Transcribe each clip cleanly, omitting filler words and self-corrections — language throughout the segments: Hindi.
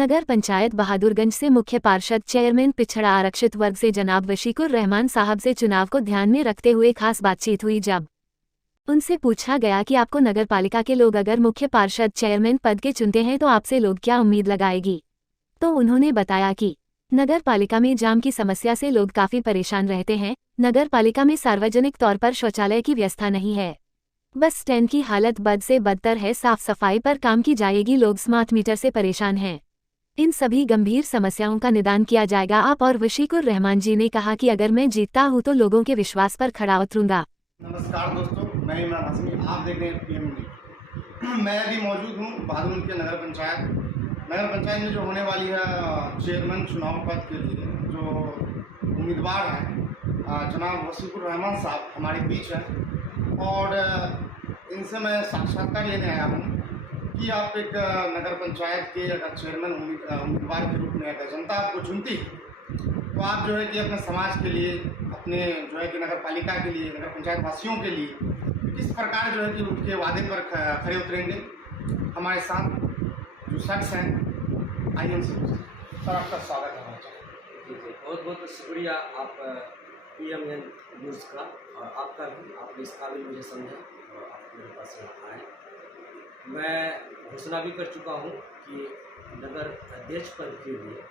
नगर पंचायत बहादुरगंज से मुख्य पार्षद चेयरमैन पिछड़ा आरक्षित वर्ग से जनाब वशीकुर रहमान साहब से चुनाव को ध्यान में रखते हुए खास बातचीत हुई। जब उनसे पूछा गया कि आपको नगर पालिका के लोग अगर मुख्य पार्षद चेयरमैन पद के चुनते हैं तो आपसे लोग क्या उम्मीद लगाएगी, तो उन्होंने बताया कि नगर पालिका में जाम की समस्या से लोग काफी परेशान रहते हैं। नगर पालिका में सार्वजनिक तौर पर शौचालय की व्यवस्था नहीं है, बस स्टैंड की हालत बद से बदतर है। साफ सफाई पर काम की जाएगी। लोग स्मार्ट मीटर से परेशान हैं। इन सभी गंभीर समस्याओं का निदान किया जाएगा। आप और वशीकुर रहमान जी ने कहा कि अगर मैं जीतता हूं तो लोगों के विश्वास पर खड़ा उतरूंगा। नमस्कार दोस्तों, मैं इमरान हाशमी, आप देख रहे हैं पीएम न्यूज़। मैं अभी मौजूद हूँ बहादुरगंज के नगर पंचायत में जो होने वाली है चेयरमैन चुनाव पद के लिए जो उम्मीदवार हैं जनाब वशीकुर रहमान साहब हमारे बीच हैं और इनसे मैं साक्षात्कार लेने आया हूँ कि आप एक नगर पंचायत के अगर चेयरमैन उम्मीदवार के रूप में अगर जनता आपको चुनती है तो आप जो है कि अपने समाज के लिए, अपने जो है कि नगर पालिका के लिए, नगर पंचायत वासियों के लिए किस प्रकार जो है कि उनके वादे पर खड़े उतरेंगे। हमारे साथ जो शख्स हैं, आइए उनसे सर आपका स्वागत करना चाहूँगा। जी, बहुत बहुत शुक्रिया आप पीएम न्यूज़ का और आपका भी, आपने इस काबिल मुझे समझा और आप मेरे पास यहाँ आए। मैं घोषणा भी कर चुका हूँ कि नगर अध्यक्ष पद के लिए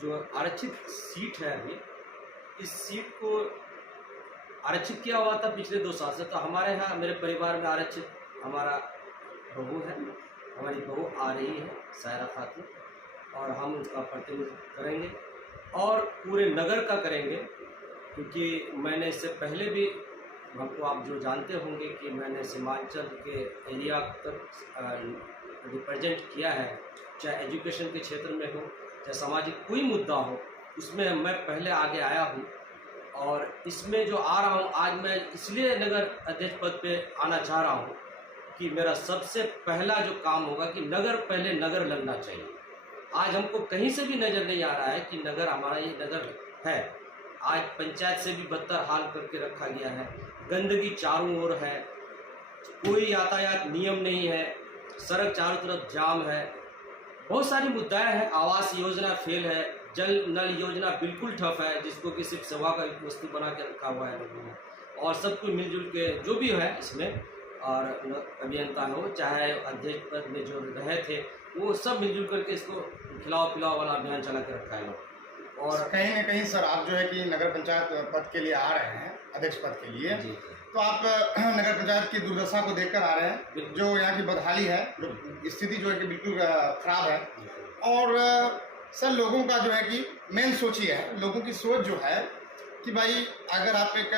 जो आरक्षित सीट है अभी, इस सीट को आरक्षित किया हुआ था पिछले 2 साल से। तो हमारे यहाँ मेरे परिवार में आरक्षित हमारा बहू है, हमारी बहू आ रही है सायरा खातून, और हम उसका प्रतिनिधित्व करेंगे और पूरे नगर का करेंगे। क्योंकि मैंने इससे पहले भी, हमको आप जो जानते होंगे कि मैंने सीमांचल के एरिया तक रिप्रेजेंट किया है, चाहे एजुकेशन के क्षेत्र में हो, चाहे सामाजिक कोई मुद्दा हो, उसमें मैं पहले आगे आया हूँ। और इसमें जो आ रहा हूँ आज, मैं इसलिए नगर अध्यक्ष पद पे आना चाह रहा हूँ कि मेरा सबसे पहला जो काम होगा कि नगर पहले नगर लगना चाहिए। आज हमको कहीं से भी नज़र नहीं आ रहा है कि नगर हमारा ये नगर है। आज पंचायत से भी बदतर हाल करके रखा गया है, गंदगी चारों ओर है, कोई यातायात नियम नहीं है, सड़क चारों तरफ जाम है, बहुत सारी मुद्दाएं हैं। आवास योजना फेल है, जल नल योजना बिल्कुल ठप है, जिसको कि सिर्फ सेवा का एक वस्तु बना के रखा हुआ है लोगों ने। और सब कुछ मिलजुल के जो भी है इसमें, और अभियंता हो चाहे अध्यक्ष पद में जो रहे थे, वो सब मिलजुल करके इसको खिलाओ पिलाओ वाला अभियान चला के रखा है लोग। और कहीं ना कहीं सर आप जो है कि नगर पंचायत पद के लिए आ रहे हैं, अध्यक्ष पद के लिए, तो आप नगर पंचायत की दुर्दशा को देखकर आ रहे हैं, जो यहाँ की बदहाली है, जो स्थिति जो है कि बिल्कुल खराब है। और सर लोगों का जो है कि मेन सोच ये है, लोगों की सोच जो है कि भाई अगर आप एक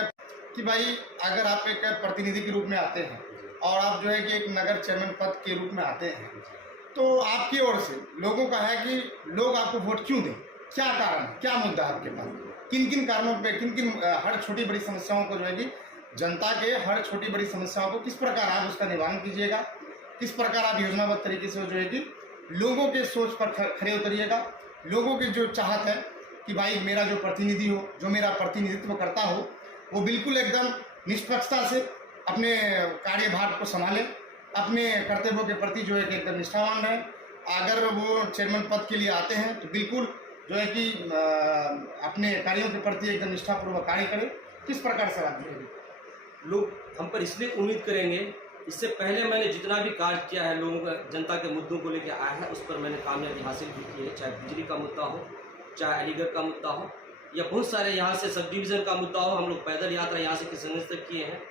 प्रतिनिधि के रूप में आते हैं और आप जो है कि एक नगर चेयरमैन पद के रूप में आते हैं, तो आपकी ओर से लोगों का है कि लोग आपको वोट क्यों दें, क्या कारण, क्या मुद्दा है आपके पास, किन किन कारणों पे, किन किन हर छोटी बड़ी समस्याओं को जो है कि जनता के हर छोटी बड़ी समस्याओं को किस प्रकार आप उसका निवारण कीजिएगा, किस प्रकार आप योजनाबद्ध तरीके से जो है कि लोगों के सोच पर खड़े उतरिएगा। लोगों की जो चाहत है कि भाई मेरा जो प्रतिनिधि हो, जो मेरा प्रतिनिधित्व करता हो, वो बिल्कुल एकदम निष्पक्षता से अपने कार्यभार को संभाले, अपने कर्तव्यों के प्रति जो है कि एकदम निष्ठावान रहे। अगर वो चेयरमैन पद के लिए आते हैं तो बिल्कुल जो है कि अपने कार्यों के प्रति एकदम निष्ठापूर्वक कार्य करें। किस प्रकार से आप लोग हम पर इसलिए उम्मीद करेंगे, इससे पहले मैंने जितना भी कार्य किया है, लोगों का जनता के मुद्दों को लेकर आया है, उस पर मैंने कामयाबी हासिल भी की है। चाहे बिजली का मुद्दा हो, चाहे अलीगढ़ का मुद्दा हो, या बहुत सारे यहाँ से सब डिवीज़न का मुद्दा हो, हम लोग पैदल यात्रा यहाँ से किशनगंज तक किए हैं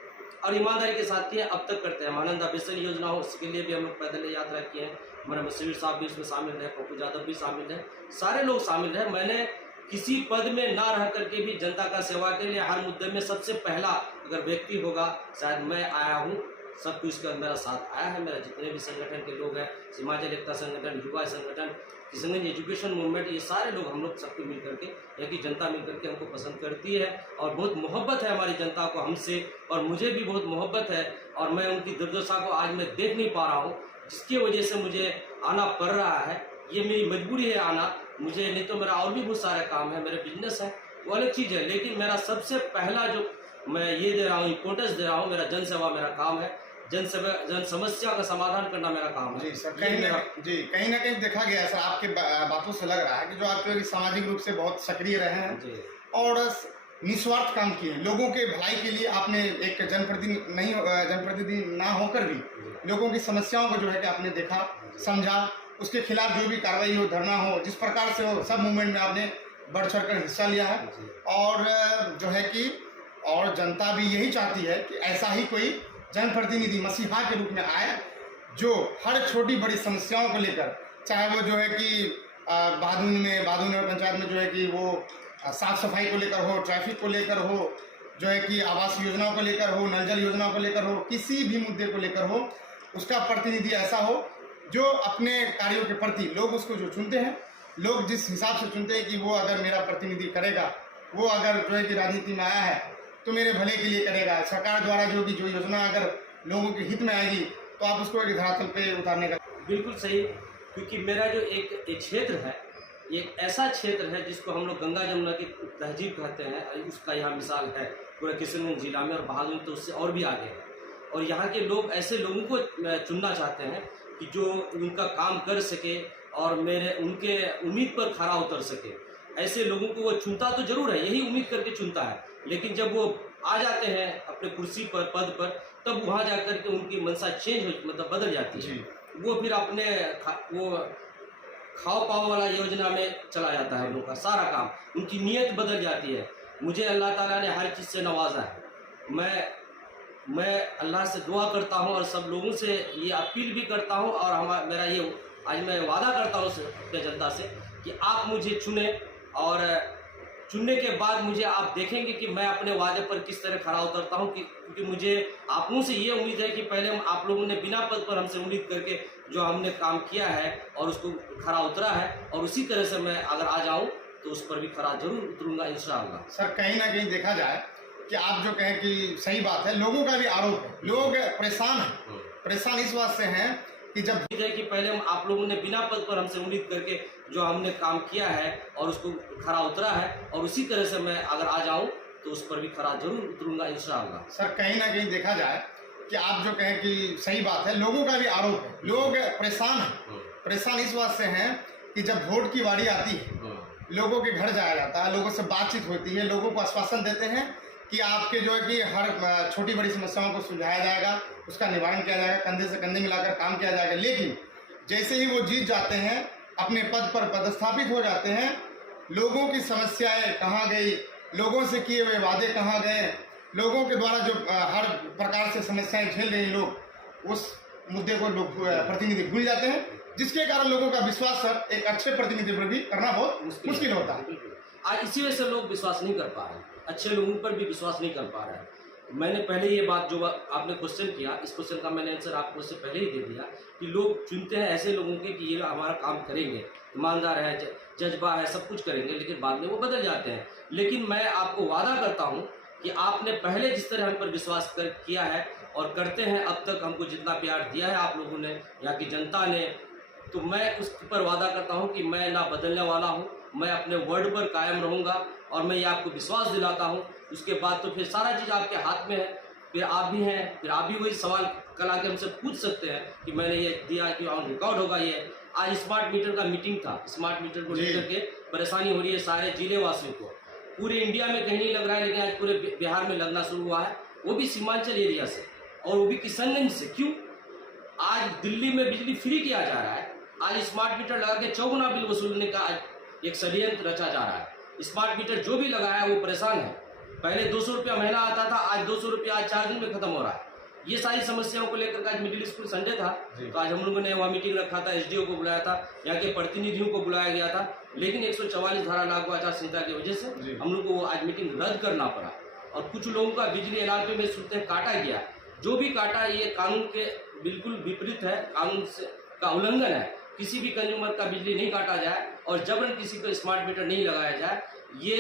और ईमानदारी के साथ किए हैं, अब तक करते हैं। महानंदा बेसन योजना हो, उसके लिए भी हम लोग पैदल यात्रा किए हैं। हमारे मसीर साहब भी उसमें शामिल रहे, पप्पू यादव भी शामिल रहे, सारे लोग शामिल रहे। मैंने किसी पद में ना रह करके भी जनता का सेवा के लिए हर मुद्दे में सबसे पहला अगर व्यक्ति होगा, शायद मैं आया हूँ। सब कुछ का मेरा साथ आया है, मेरा जितने भी संगठन के लोग हैं, सीमांचल एकता संगठन, युवा संगठन, किशनगंज एजुकेशन मूवमेंट, ये सारे लोग हम लोग सबको मिल करके, एक ही जनता मिल करके हमको पसंद करती है और बहुत मोहब्बत है हमारी जनता को हमसे, और मुझे भी बहुत मोहब्बत है। और मैं उनकी दुर्दशा को आज मैं देख नहीं पा रहा हूँ, जिसकी वजह से मुझे आना पड़ रहा है। ये मेरी मजबूरी है आना, मुझे नहीं तो मेरा और भी बहुत सारे काम है, मेरे बिजनेस है, वो अलग चीज़ है। लेकिन मेरा सबसे पहला जो मैं ये दे रहा हूँ, इम्पोर्टेंस दे रहा हूँ, मेरा जन सेवा मेरा काम है। जन समस्या का समाधान करना मेरा काम है। जी सर, ये मेरा कहीं ना कहीं देखा गया है सर, आपके बातों से लग रहा है कि जो आप जो है कि सामाजिक रूप से बहुत सक्रिय रहे हैं जी और निस्वार्थ काम किए हैं। लोगों के भलाई के लिए आपने एक जनप्रतिनिधि ना होकर भी लोगों की समस्याओं को जो है कि आपने देखा, समझा, उसके खिलाफ जो भी कार्रवाई हो, धरना हो, जिस प्रकार से हो, सब मूवमेंट में आपने बढ़ चढ़ कर हिस्सा लिया है। और जो है कि और जनता भी यही चाहती है कि ऐसा ही कोई जनप्रतिनिधि मसीहा के रूप में आए, जो हर छोटी बड़ी समस्याओं को लेकर, चाहे वो जो है कि बादून पंचायत में जो है कि वो साफ सफाई को लेकर हो, ट्रैफिक को लेकर हो, जो है कि आवास योजनाओं को लेकर हो, नल जल योजनाओं को लेकर हो, किसी भी मुद्दे को लेकर हो, उसका प्रतिनिधि ऐसा हो जो अपने कार्यों के प्रति, लोग उसको जो चुनते हैं, लोग जिस हिसाब से चुनते हैं कि वो अगर मेरा प्रतिनिधि करेगा, वो अगर जो है कि राजनीति में आया है तो मेरे भले के लिए करेगा, सरकार द्वारा जो योजना अगर लोगों के हित में आएगी तो आप उसको एक धरातल पे उतारने का। बिल्कुल सही, क्योंकि मेरा जो एक क्षेत्र है, एक ऐसा क्षेत्र है जिसको हम लोग गंगा जमुना की तहजीब कहते हैं, उसका यहाँ मिसाल है पूरा किशनगंज जिला में, और बहादुर तो उससे और भी आगे है। और यहाँ के लोग ऐसे लोगों को चुनना चाहते हैं कि जो उनका काम कर सके और उनके उम्मीद पर खरा उतर सके। ऐसे लोगों को वो चुनता तो जरूर है, यही उम्मीद करके चुनता है, लेकिन जब वो आ जाते हैं अपने कुर्सी पर, पद पर, तब वहाँ जाकर के उनकी मनसा चेंज हो, मतलब बदल जाती है। वो फिर अपने वो खाओ पाओ वाला योजना में चला जाता है। लोगों का सारा काम, उनकी नीयत बदल जाती है। मुझे अल्लाह ताला ने हर चीज़ से नवाजा है। मैं अल्लाह से दुआ करता हूँ और सब लोगों से ये अपील भी करता हूँ, और मेरा ये आज मैं वादा करता हूँ अपने जनता से कि आप मुझे चुने, और चुनने के बाद मुझे आप देखेंगे कि मैं अपने वादे पर किस तरह खड़ा उतरता हूँ। क्योंकि मुझे आप लोगों से ये उम्मीद है कि पहले आप लोगों ने बिना पद पर हमसे उम्मीद करके जो हमने काम किया है और उसको खड़ा उतरा है, और उसी तरह से मैं अगर आ जाऊँ तो उस पर भी खड़ा जरूर उतरूंगा इंशाअल्लाह। सर, कहीं ना कहीं देखा जाए कि आप जो कहें कि सही बात है, लोगों का भी आरोप है, लोग परेशान हैं। परेशान इस बात से हैं कि जब है कि पहले आप लोगों ने बिना पद पर हमसे उम्मीद करके जो हमने काम किया है और उसको खड़ा उतरा है, और उसी तरह से मैं अगर आ जाऊं तो उस पर भी खड़ा जरूर उतरूंगा इंशाअल्लाह। सर, कहीं ना कहीं देखा जाए कि आप जो कहें कि सही बात है, लोगों का भी आरोप है, लोग परेशान हैं। परेशान इस बात से हैं कि जब वोट की बारी आती है, लोगों के घर जाया जाता है, लोगों से बातचीत होती है, लोगों को आश्वासन देते हैं कि आपके जो है कि हर छोटी बड़ी समस्याओं को सुलझाया जाएगा, उसका निवारण किया जाएगा, कंधे से कंधे मिलाकर काम किया जाएगा। लेकिन जैसे ही वो जीत जाते हैं, अपने पद पर पदस्थापित हो जाते हैं, लोगों की समस्याएं कहाँ गई, लोगों से किए हुए वादे कहाँ गए, लोगों के द्वारा जो हर प्रकार से समस्याएं झेल रहे लोग, उस मुद्दे को लोग प्रतिनिधि भूल जाते हैं, जिसके कारण लोगों का विश्वास सर एक अच्छे प्रतिनिधि पर भी करना बहुत मुश्किल होता है। आज इसी वजह से लोग विश्वास नहीं कर पा रहे, अच्छे लोगों पर भी विश्वास नहीं कर पा रहे हैं। मैंने पहले ये बात जो आपने क्वेश्चन किया, इस क्वेश्चन का मैंने आंसर आपको उससे पहले ही दे दिया कि लोग चुनते हैं ऐसे लोगों के कि ये हमारा काम करेंगे, ईमानदार है, जज्बा है, सब कुछ करेंगे, लेकिन बाद में वो बदल जाते हैं। लेकिन मैं आपको वादा करता हूँ कि आपने पहले जिस तरह हम पर विश्वास किया है और करते हैं, अब तक हमको जितना प्यार दिया है आप लोगों ने, यहाँ की जनता ने, तो मैं उस पर वादा करता हूँ कि मैं ना बदलने वाला हूँ, मैं अपने वर्ड पर कायम रहूँगा, और मैं ये आपको विश्वास दिलाता हूँ। उसके बाद तो फिर सारा चीज़ आपके हाथ में है, फिर आप भी हैं, फिर आप भी वही सवाल कल आके हमसे पूछ सकते हैं कि मैंने ये दिया कि ऑन रिकॉर्ड होगा। ये आज स्मार्ट मीटर का मीटिंग था, स्मार्ट मीटर को लेकर के परेशानी हो रही है सारे जिले वासियों को। पूरे इंडिया में कहीं नहीं लग रहा है, लेकिन आज पूरे बिहार में लगना शुरू हुआ है, वो भी सीमांचल एरिया से, और वो भी किशनगंज से। क्यों? आज दिल्ली में बिजली फ्री किया जा रहा है, आज स्मार्ट मीटर लगा के 4 गुना बिल वसूलने का आज एक षड्यंत्र रचा जा रहा है। स्मार्ट मीटर जो भी लगाया है वो परेशान है। पहले 200 रुपया महीना आता था, आज 200 रुपया आज 4 दिन में खत्म हो रहा है। ये सारी समस्याओं को लेकर आज मिडिल स्कूल संडे था, तो आज हम लोगों ने वहाँ मीटिंग रखा था, एसडीओ को बुलाया था, यहाँ के प्रतिनिधियों को बुलाया गया था, लेकिन 144 धारा लागू आचार संहिता की वजह से हम लोग को वो आज मीटिंग रद्द करना पड़ा। और कुछ लोगों का बिजली एलआरपी में सुनते हैं काटा गया, जो भी काटा ये कानून के बिल्कुल विपरीत है, कानून का उल्लंघन है। किसी भी कंज्यूमर का बिजली नहीं काटा जाए और जबरन किसी को स्मार्ट मीटर नहीं लगाया जाए, ये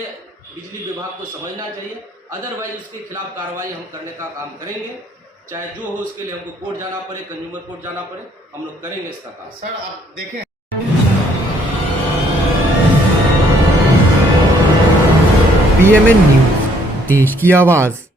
बिजली विभाग को समझना चाहिए। अदरवाइज उसके खिलाफ कार्रवाई हम करने का काम करेंगे, चाहे जो हो उसके लिए हमको कोर्ट जाना पड़े, कंज्यूमर कोर्ट जाना पड़े, हम लोग करेंगे इसका काम। सर, आप देखें PMN न्यूज, देश की आवाज।